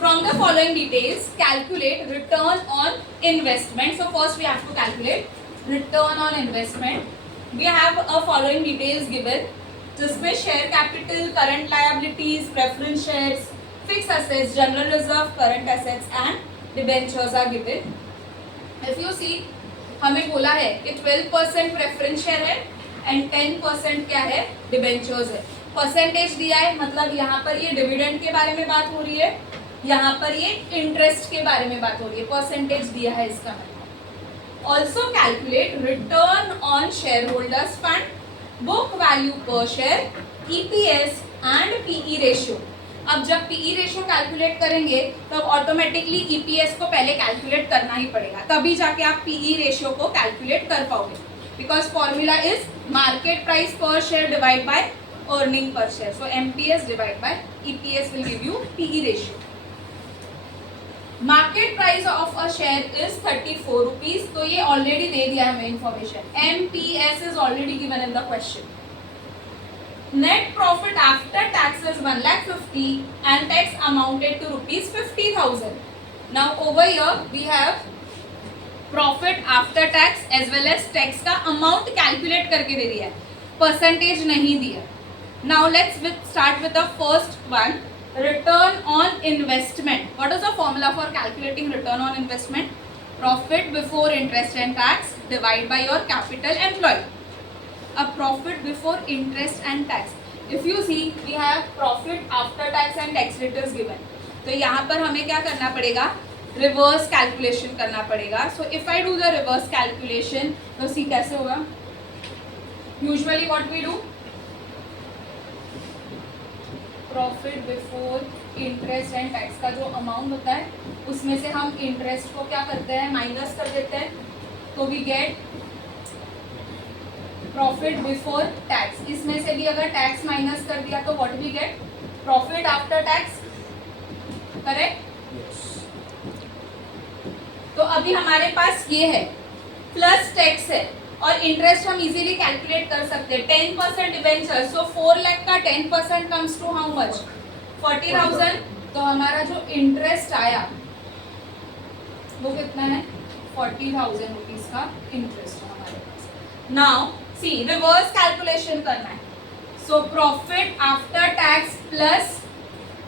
from the following details, calculate return on investment. So first we have to calculate return on investment. We have a following details given, जिसमें share capital, current liabilities, preference shares, fixed assets, general reserve, current assets and debentures are given. If you see, हमें बोला है कि 12% preference share है and 10% क्या है, debentures है. Percentage दिया है, मतलब यहाँ पर ये डिविडेंड के बारे में बात हो रही है, यहाँ पर ये इंटरेस्ट के बारे में बात हो रही है. परसेंटेज दिया है इसका मतलब. Also calculate return on share holders fund, book value per share, EPS and PE ratio. अब जब पीई रेशियो कैलकुलेट करेंगे तो ऑटोमेटिकली ईपीएस को पहले कैलकुलेट करना ही पड़ेगा, तभी जाके आप पीई रेशियो को कैलकुलेट कर पाओगे. Because formula is market price per share divide by earning per share. So MPS divide by EPS will give you PE ratio. Market price of a share is 34 rupees. तो ये already दे दिया है हमें information. MPS is already given in the question. Net profit after tax is 1,50,000 and tax amounted to rupees 50,000. Now over here we have profit after tax as well as tax का amount calculate करके दे दिया है, percentage नहीं दिया. Now let's start with the first one, return on investment. What is the formula for calculating return on investment? Profit before interest and tax divided by your capital employed. A profit before interest and tax. If you see, we have profit after tax and tax rate is given. तो यहाँ पर हमें क्या करना पड़ेगा, reverse calculation करना पड़ेगा. So if I do the reverse calculation तो सी कैसे होगा. Usually what we do, profit before interest and tax का जो अमाउंट होता है उसमें से हम इंटरेस्ट को क्या करते हैं, माइनस कर देते हैं. तो we get profit before tax. इसमें से भी अगर टैक्स माइनस कर दिया तो what we get, profit after tax. Correct. तो अभी हमारे पास ये है प्लस टैक्स है और इंटरेस्ट हम इजीली कैलकुलेट कर सकते हैं. 10% डिवेंचर, सो 4 लाख का 10% कम्स टू हाउ मच, 40,000. तो हमारा जो इंटरेस्ट आया वो कितना है, 40,000 रुपीज का इंटरेस्ट है हमारे पास. नाउ सी, रिवर्स कैलकुलेशन करना है. So profit after tax plus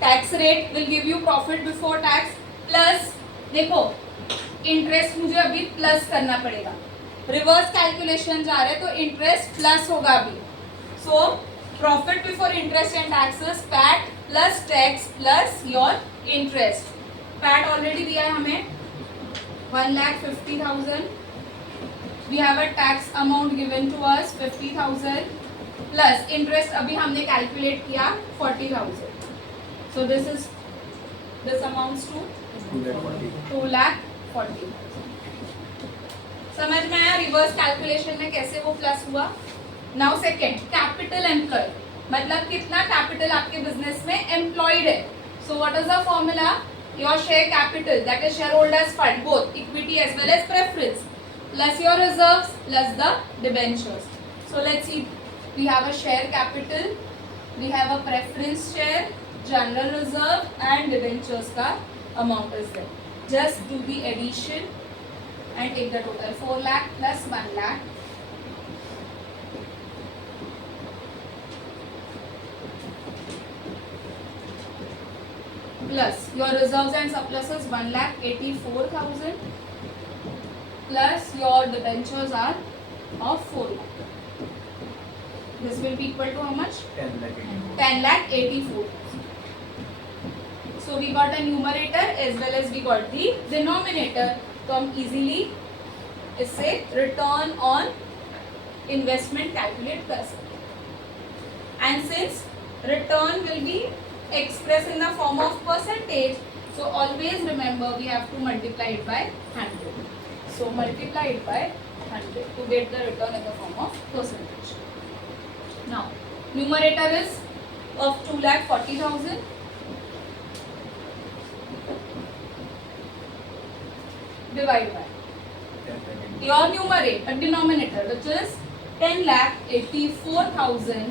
tax rate will give you profit before tax plus, देखो इंटरेस्ट मुझे अभी प्लस करना पड़ेगा. रिवर्स कैलकुलेशन जा रहे तो इंटरेस्ट प्लस होगा अभी. So profit before interest and taxes PAT plus tax plus your interest. PAT already दिया है हमें 1,50,000. We have a tax amount given to us 50,000 plus interest अभी हमने कैलकुलेट किया 40,000. So this amounts to 2,40,000. समझ में आया रिवर्स कैलकुलेशन में कैसे वो प्लस हुआ. नाउ सेकेंड, कैपिटल एम्प्लॉयड, मतलब कितना कैपिटल आपके बिजनेस में एम्प्लॉयड है. So what is the formula, your share capital that is share holders fund both equity as well as preference plus your reserves plus the debentures. So let's see, we have a share capital, we have a preference share, general reserve and debentures का amount is there. Just do the addition and take the total. 4 lakh plus 1 lakh plus your reserves and surpluses 1,84,000 plus your debentures are of 4 lakh. This will be equal to how much? 10,84,000. So we got the numerator as well as we got the denominator. तो हम easily इससे return on investment calculate कर सकते हैं. And since return will be expressed in the form of percentage, so always remember we have to multiply it by 100. So multiply it by 100 to get the return in the form of percentage. Now numerator is of 2,40,000 divided by your numerator denominator which is 10,84,000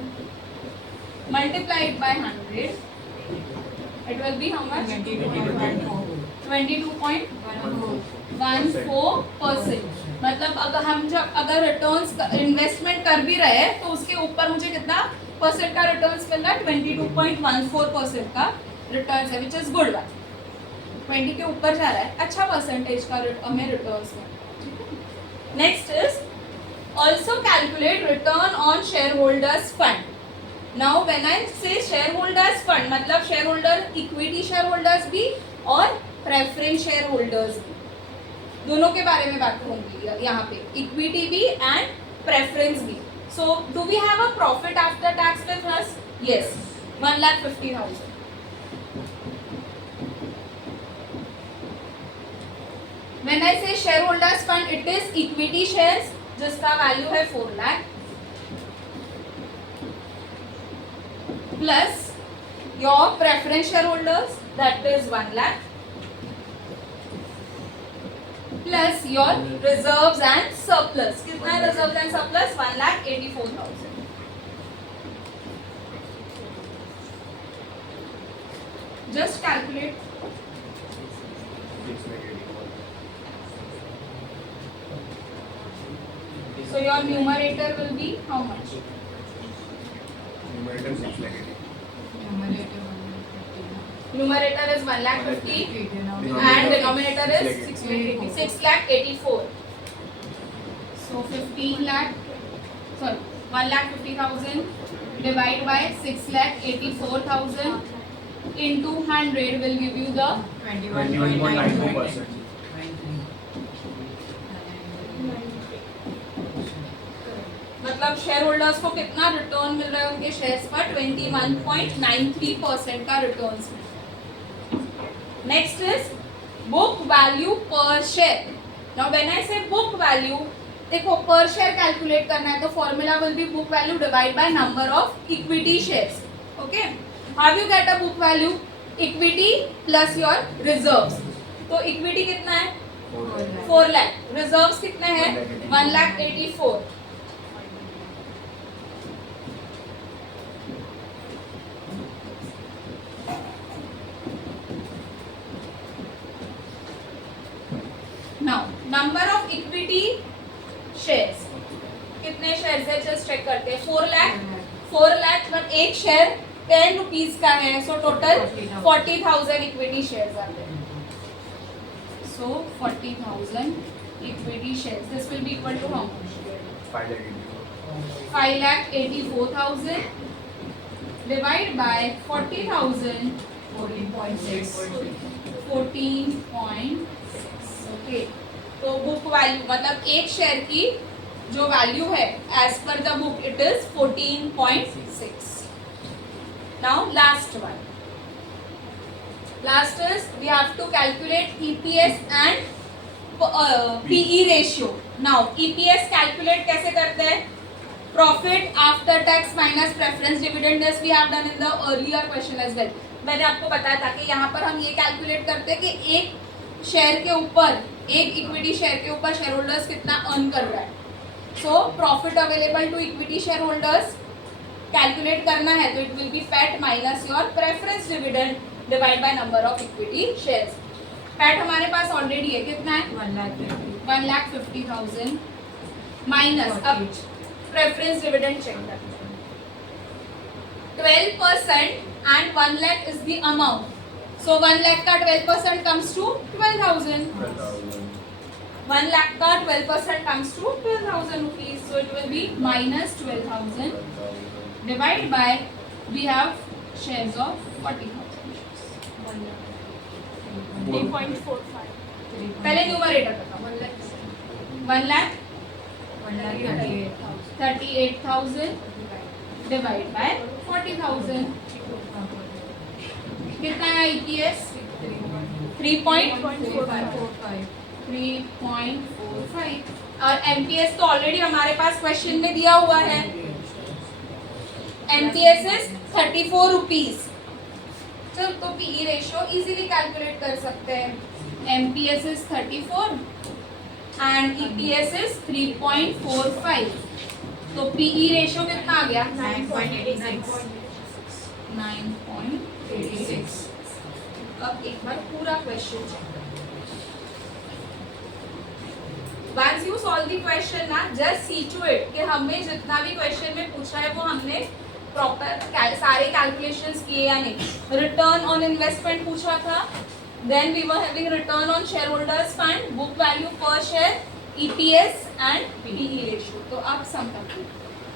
multiplied by 100 It will be how much? 22.14%. मतलब अगर returns investment कर भी रहे हैं तो उसके ऊपर मुझे कितना परसेंट का रिटर्न्स मिल रहा है? 22.14% का रिटर्न्स है, विच इज गुड वन. 20 के ऊपर जा रहा है, अच्छा परसेंटेज का हमें रिटर्न्स में. Next is also calculate return on share holders fund. Now when I से शेयर होल्डर्स फंड मतलब share holder equity share holders भी और प्रेफरेंस शेयर होल्डर्स भी, दोनों के बारे में बात होंगी यहाँ पे, इक्विटी भी एंड प्रेफरेंस भी. So do we have a profit after tax with us? Yes, 1,50,000. When I say shareholders fund, it is equity shares जिसका वैल्यू है 4 lakh plus your preference share holders that is 1 lakh plus your reserves and surplus. कितना है reserves and surplus? 1,84,000. Just calculate. So your numerator will be how much? Numerator 6,80,000. Numerator is 1,50,000 and denominator is 6,84,000. So 1,50,000 divided by 6,84,000 into 100 will give you the 21.92%. मतलब share holders को कितना return मिल रहा है उनके shares पर? 21.93% का returns. Next is book value per share. Now when I से book value, देखो पर शेयर कैलकुलेट करना है तो formula will be book value divide by number of equity shares. Okay, how you get a book value? Equity plus your reserves. तो equity कितना है? 4 lakh. Reserves कितने हैं? 1,84,000. Now number of equity shares, कितने shares है जस्ट चेक करते हैं. 4 लाख. 4 लाख मतलब एक शेयर 10 रुपीज का है, so total 40,000 equity shares are there. So 40,000 equity shares, this will be equal to how much? 5,84,000 divide by 40,000, 14.6. Okay, तो बुक वैल्यू मतलब एक शेयर की जो वैल्यू है as per the book it is 14.6. Now last one. Last is we have to calculate EPS and PE ratio. Now EPS calculate कैसे करते हैं? Profit after tax minus preference dividend. This we have done in the earlier question as well. मैंने आपको बताया था कि यहाँ पर हम ये कैलकुलेट करते हैं कि एक शेयर के ऊपर, एक इक्विटी शेयर के ऊपर शेयर होल्डर्स कितना अर्न कर रहा है. So profit available to equity share holders calculate करना है तो it will be PAT minus your preference dividend divide by number of equity shares. PAT हमारे पास ऑलरेडी है, कितना है? 1,50,000 माइनस अब प्रेफरेंस डिविडेंड चेक करते हैं. 12% and 1 lakh is the amount. So 1 lakh का 12% comes to 12,000. 1 lakh का 12% comes to 12,000 rupees. So it will be minus 12,000 divided by, we have shares of 40,000 shares. 3.45. पहले न्यूमरेटर बताओ. 1 lakh 38,000 divided by 40,000. कितना है EPS? 3.45. और MPS तो already हमारे पास question में दिया हुआ है. MPS is 34 rupees. चलो तो पीई रेशियो इजीली कैलकुलेट कर सकते हैं. MPS is 34 and EPS is 3.45. तो पीई रेशियो कितना आ गया? 9.86. अब एक बार पूरा क्वेश्चन चेक करो. Once you solve the question ना, just see to it कि हमें जितना भी क्वेश्चन में पूछा है वो हमने प्रॉपर सारे कैलकुलेशंस किए या नहीं. रिटर्न ऑन इन्वेस्टमेंट पूछा था, then we were having return on share holders fund, book value per share, EPS and PE ratio. तो अब सम कंप्लीट.